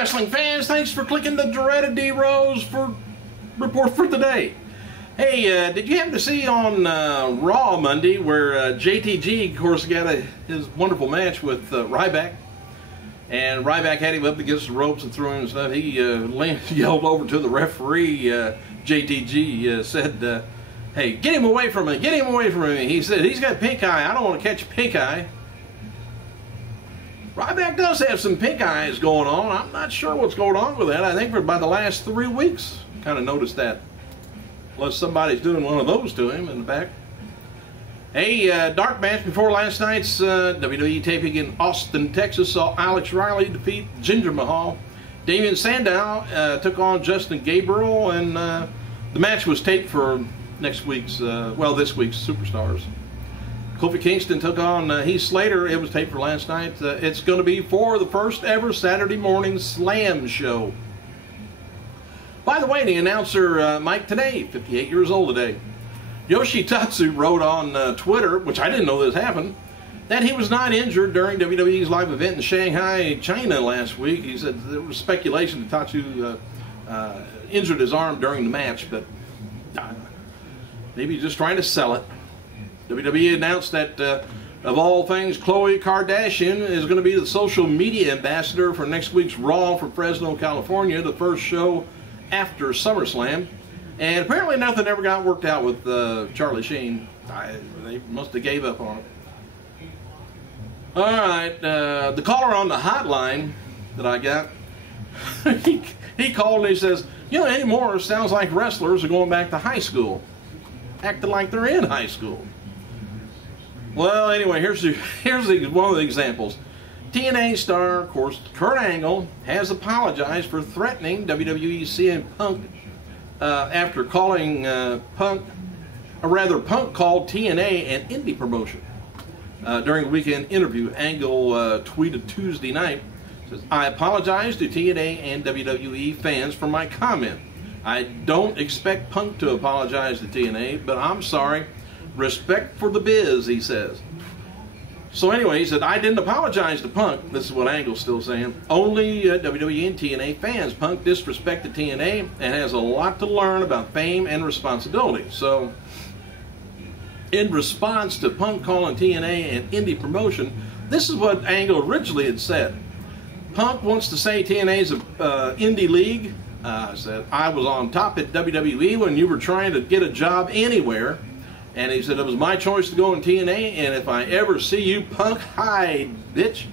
wrestling fans, thanks for clicking the dreaded D-Rose for report for the day. Hey, did you happen to see on Raw Monday where JTG, of course, got his wonderful match with RYBACK, and RYBACK had him up against the ropes and threw him and stuff. He yelled over to the referee. JTG said, "Hey, get him away from me! Get him away from me!" He said, "He's got pink eye. I don't want to catch pink eye." RYBACK does have some pink eyes going on. I'm not sure what's going on with that. I think for about the last 3 weeks, kind of noticed that. Unless somebody's doing one of those to him in the back. Hey, dark match before last night's WWE taping in Austin, Texas saw Alex Riley defeat Jinder Mahal. Damian Sandow took on Justin Gabriel, and the match was taped for next week's, this week's Superstars. Kofi Kingston took on Heath Slater. It was taped for last night. It's going to be for the first ever Saturday morning Slam show. By the way, the announcer, Mike Tenay, 58 years old today. Yoshi Tatsu wrote on Twitter, which I didn't know this happened, that he was not injured during WWE's live event in Shanghai, China last week. He said there was speculation that Tatsu injured his arm during the match, but maybe he's just trying to sell it. WWE announced that, of all things, Khloe Kardashian is going to be the social media ambassador for next week's Raw from Fresno, California, the first show after SummerSlam. And apparently nothing ever got worked out with Charlie Sheen. They must have gave up on it. All right, the caller on the hotline that I got, he called and he says, "You know, anymore sounds like wrestlers are going back to high school, acting like they're in high school." Well, anyway, here's one of the examples. TNA star, of course, Kurt Angle has apologized for threatening WWE CM Punk after calling Punk called TNA an indie promotion. During a weekend interview, Angle tweeted Tuesday night, says, "I apologize to TNA and WWE fans for my comment. I don't expect Punk to apologize to TNA, but I'm sorry. Respect for the biz," he says. So anyway, he said, "I didn't apologize to Punk." This is what Angle's still saying. "Only WWE and TNA fans. Punk disrespected TNA and has a lot to learn about fame and responsibility." So, in response to Punk calling TNA an indie promotion, this is what Angle originally had said. "Punk wants to say TNA's an indie league. I said, I was on top at WWE when you were trying to get a job anywhere. And he said, it was my choice to go in TNA, and if I ever see you, Punk, hide, bitch."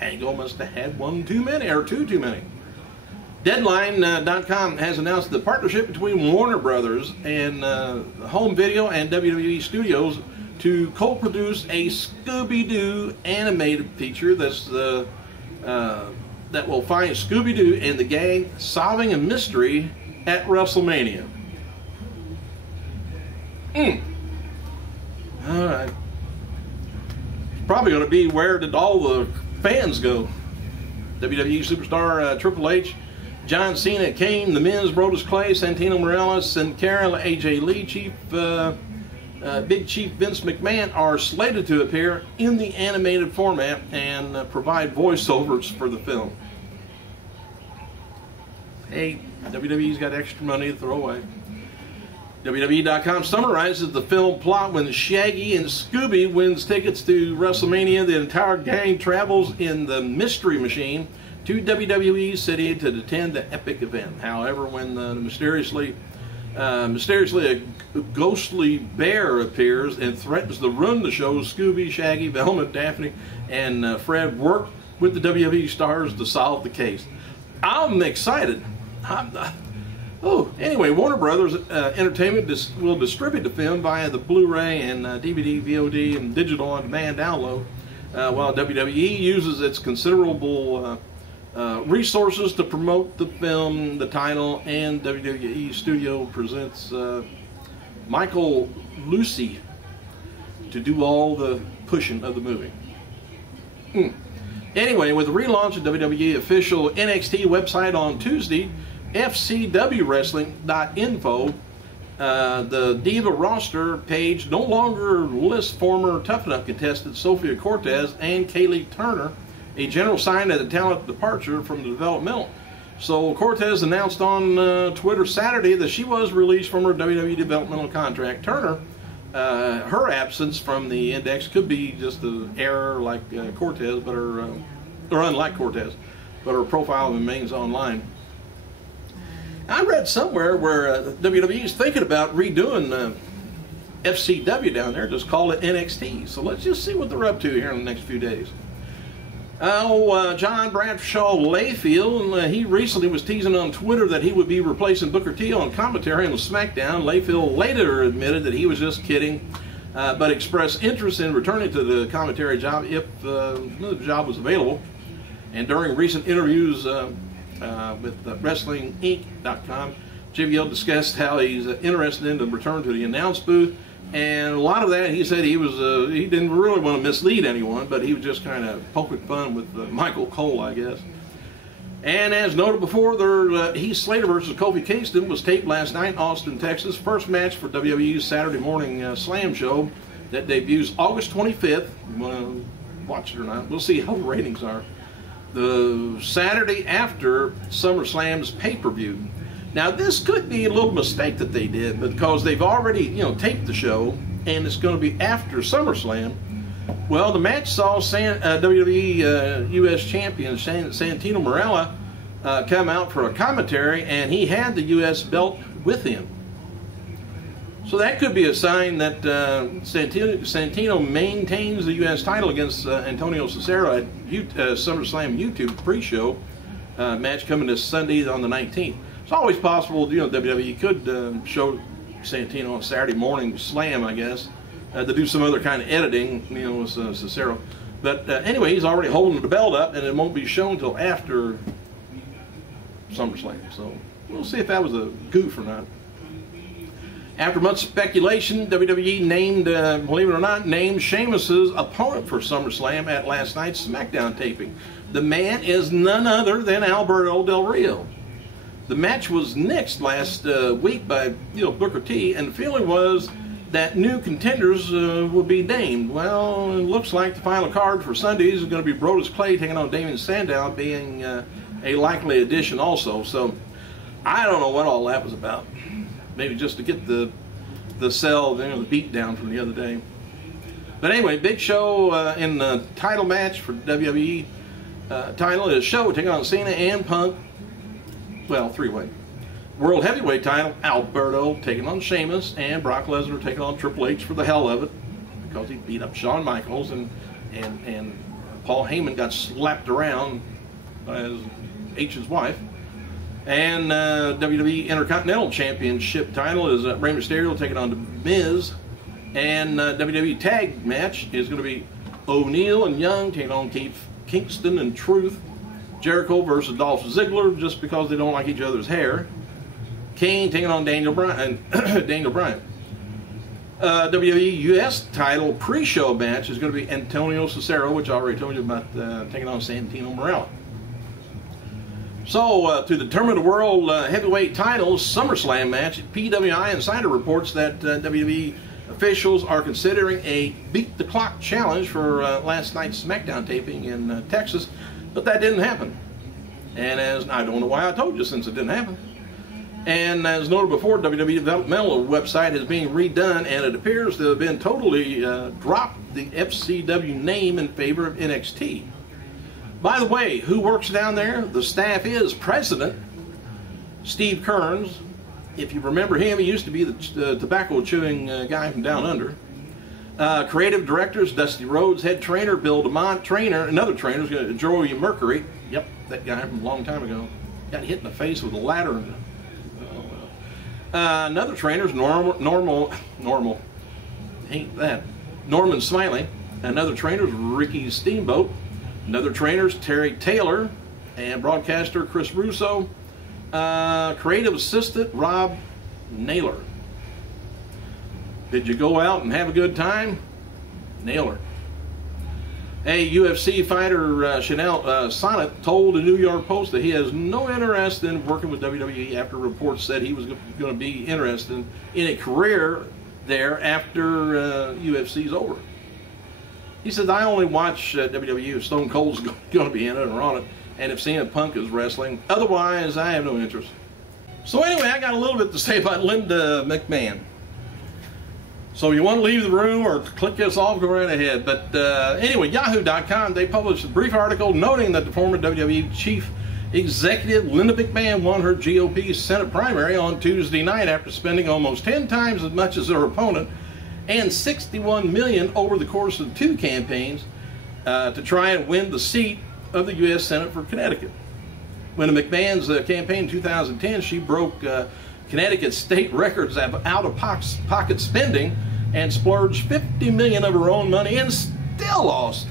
Angle must have had one too many, or two too many. Deadline.com has announced the partnership between Warner Brothers and Home Video and WWE Studios to co-produce a Scooby-Doo animated feature that's that will find Scooby-Doo and the gang solving a mystery at WrestleMania. Alright. It's probably going to be where did all the fans go? WWE superstar Triple H, John Cena, Kane, The Miz, Brodus Clay, Santino Morales, Sin Cara, AJ Lee, Big Chief Vince McMahon are slated to appear in the animated format and provide voiceovers for the film. Hey, WWE's got extra money to throw away. WWE.com summarizes the film plot. When Shaggy and Scooby wins tickets to WrestleMania, the entire gang travels in the Mystery Machine to WWE City to attend the epic event. However, when mysteriously a ghostly bear appears and threatens to run the show, Scooby, Shaggy, Velma, Daphne, and Fred work with the WWE stars to solve the case. I'm excited. Anyway, Warner Brothers Entertainment will distribute the film via the Blu-ray and DVD, VOD, and digital on-demand download, while WWE uses its considerable resources to promote the film, the title, and WWE Studio presents Michael Lucy to do all the pushing of the movie. Anyway, with the relaunch of WWE official NXT website on Tuesday, FCWWrestling.info, the Diva roster page no longer lists former Tough Enough contestant Sophia Cortez and Kaylee Turner a general sign of the talent departure from the developmental. So Cortez announced on Twitter Saturday that she was released from her WWE developmental contract. Turner, her absence from the index could be just an error like Cortez, but or unlike Cortez, but her profile remains online. I read somewhere where WWE is thinking about redoing FCW down there, just call it NXT. So let's just see what they're up to here in the next few days. John Bradshaw Layfield, he recently was teasing on Twitter that he would be replacing Booker T on commentary on Smackdown. Layfield later admitted that he was just kidding, but expressed interest in returning to the commentary job if the job was available. And during recent interviews with WrestlingInc.com, JBL discussed how he's interested in the return to the announce booth. And a lot of that, he said he didn't really want to mislead anyone, but he was just kind of poking fun with Michael Cole, I guess. And as noted before, Heath Slater versus Kofi Kingston was taped last night in Austin, Texas. First match for WWE's Saturday morning Slam show that debuts August 25th. You want to watch it or not? We'll see how the ratings are. The Saturday after SummerSlam's pay-per-view. Now, this could be a little mistake that they did because they've already, taped the show, and it's going to be after SummerSlam. Well, the match saw WWE U.S. champion Santino Marella come out for a commentary, and he had the U.S. belt with him. So that could be a sign that Santino maintains the U.S. title against Antonio Cesaro at SummerSlam YouTube pre-show match coming this Sunday on the 19th. It's always possible, WWE could show Santino on Saturday morning Slam, I guess, to do some other kind of editing, with Cesaro. But anyway, he's already holding the belt up, and it won't be shown until after SummerSlam. So we'll see if that was a goof or not. After much speculation, WWE named, believe it or not, named Sheamus's opponent for SummerSlam at last night's Smackdown taping. The man is none other than Alberto Del Rio. The match was nixed last week by Booker T, and the feeling was that new contenders would be named. Well, it looks like the final card for Sundays is going to be Brodus Clay taking on Damien Sandow, being a likely addition also. So I don't know what all that was about. Maybe just to get the sell, the beat down from the other day. But anyway, big show in the title match for WWE title is Show taking on Cena and Punk. Well, three-way. World Heavyweight title, Alberto taking on Sheamus, and Brock Lesnar taking on Triple H for the hell of it, because he beat up Shawn Michaels, and Paul Heyman got slapped around by H's wife. And WWE Intercontinental Championship title is Rey Mysterio taking on The Miz, and WWE Tag match is going to be O'Neal and Young taking on Kingston and Truth. Jericho versus Dolph Ziggler, just because they don't like each other's hair. Kane taking on Daniel Bryan. WWE US title pre-show match is going to be Antonio Cesaro, which I already told you about, taking on Santino Marella. So, to determine the World Heavyweight titles SummerSlam match, PWI Insider reports that WWE officials are considering a beat-the-clock challenge for last night's Smackdown taping in Texas. But that didn't happen. And as I don't know why I told you, since it didn't happen. And as noted before, WWE Developmental website is being redone, and it appears to have been totally dropped the FCW name in favor of NXT. By the way, who works down there? The staff is President Steve Kearns. If you remember him, he used to be the tobacco chewing guy from Down Under. Creative directors, Dusty Rhodes, head trainer, Bill DeMont, trainer, another trainer, Joey Mercury, yep, that guy from a long time ago, got hit in the face with a ladder. Another trainer is Norman Smiley. Another trainer is Ricky Steamboat. Another trainer is Terry Taylor, and broadcaster Chris Russo. Creative assistant Rob Naylor. Did you go out and have a good time? Naylor. A UFC fighter, Chanel Sonnet, told the New York Post that he has no interest in working with WWE after reports said he was going to be interested in a career there after UFC's over. He says, I only watch WWE if Stone Cold's going to be in it or on it, and if CM Punk is wrestling. Otherwise, I have no interest. So anyway, I got a little bit to say about Linda McMahon. So you want to leave the room or click this off, go right ahead. But anyway, Yahoo.com, they published a brief article noting that the former WWE chief executive Linda McMahon won her GOP Senate primary on Tuesday night after spending almost 10 times as much as her opponent and $61 million over the course of 2 campaigns to try and win the seat of the U.S. Senate for Connecticut. When McMahon's campaign in 2010, she broke Connecticut state records of out-of-pocket spending and splurged $50 million of her own money and still lost.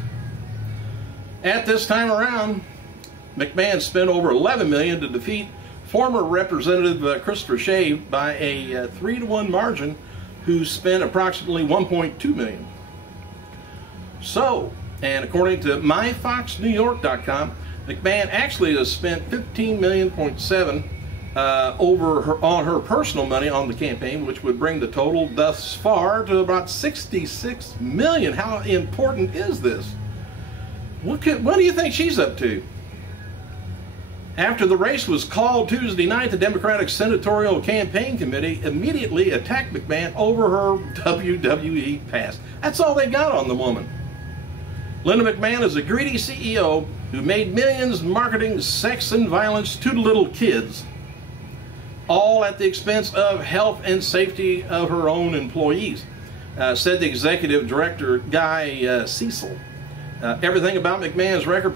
At this time around, McMahon spent over $11 million to defeat former Representative Christopher Shea by a 3-to-1 margin, who spent approximately $1.2 million. So, and according to MyFoxNewYork.com, McMahon actually has spent $15.7 million on her personal money on the campaign, which would bring the total thus far to about $66 million. How important is this? What do you think she's up to? After the race was called Tuesday night, the Democratic Senatorial Campaign Committee immediately attacked McMahon over her WWE past. That's all they got on the woman. Linda McMahon is a greedy CEO who made millions marketing sex and violence to little kids, all at the expense of health and safety of her own employees, said the executive director, Guy Cecil. Everything about McMahon's record,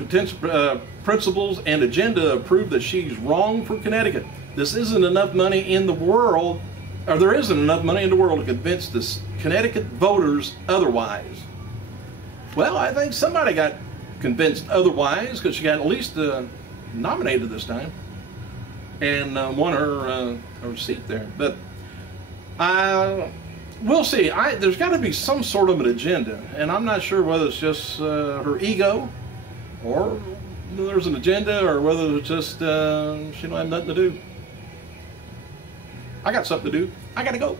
principles, and agenda prove that she's wrong for Connecticut. This isn't enough money in the world, or there isn't enough money in the world to convince the Connecticut voters otherwise. Well, I think somebody got convinced otherwise, because she got at least nominated this time and won her seat there. But we'll see. There's got to be some sort of an agenda, and I'm not sure whether it's just her ego, or there's an agenda, or whether it's just she don't have nothing to do. I got something to do. I got to go.